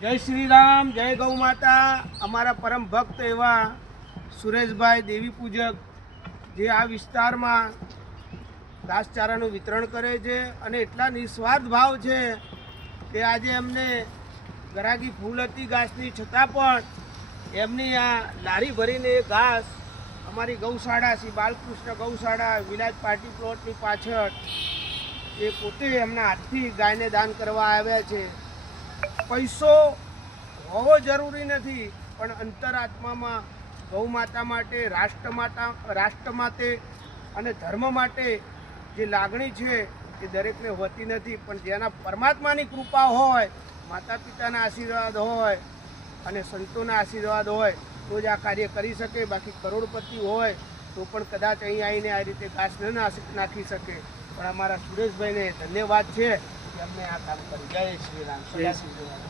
જય શ્રી રામ, જય ગૌ માતા। અમારા પરમ ભક્ત એવા સુરેશભાઈ દેવી પૂજક જે આ વિસ્તારમાં ઘાસચારાનું વિતરણ કરે છે અને એટલા નિસ્વાર્થ ભાવ છે કે આજે એમને ગરાગી ફૂલ હતી ઘાસની, છતાં પણ એમની આ લારી ભરીને એ ઘાસ અમારી ગૌશાળા શ્રી બાલકૃષ્ણ ગૌશાળા વિલાજ પાર્ટી પ્લોટની પાછળ એ પોતે એમના હાથથી ગાયને દાન કરવા આવ્યા છે। પૈસો હોવો જરૂરી નથી, પણ અંતરાત્મામાં ગૌ માતા માટે, રાષ્ટ્ર માટે અને ધર્મ માટે જે લાગણી છે એ દરેકને હોતી નથી। પણ જેના પરમાત્માની કૃપા હોય, માતા પિતાના આશીર્વાદ હોય અને સંતોના આશીર્વાદ હોય તો જ આ કાર્ય કરી શકે। બાકી કરોડપતિ હોય તો પણ કદાચ અહીં આવીને આ રીતે ઘાસ ન નાખી શકે। પણ અમારા સુરેશભાઈને ધન્યવાદ છે કે અમને આ કામ કરી। જય શ્રી રામ, જય શ્રી રામ।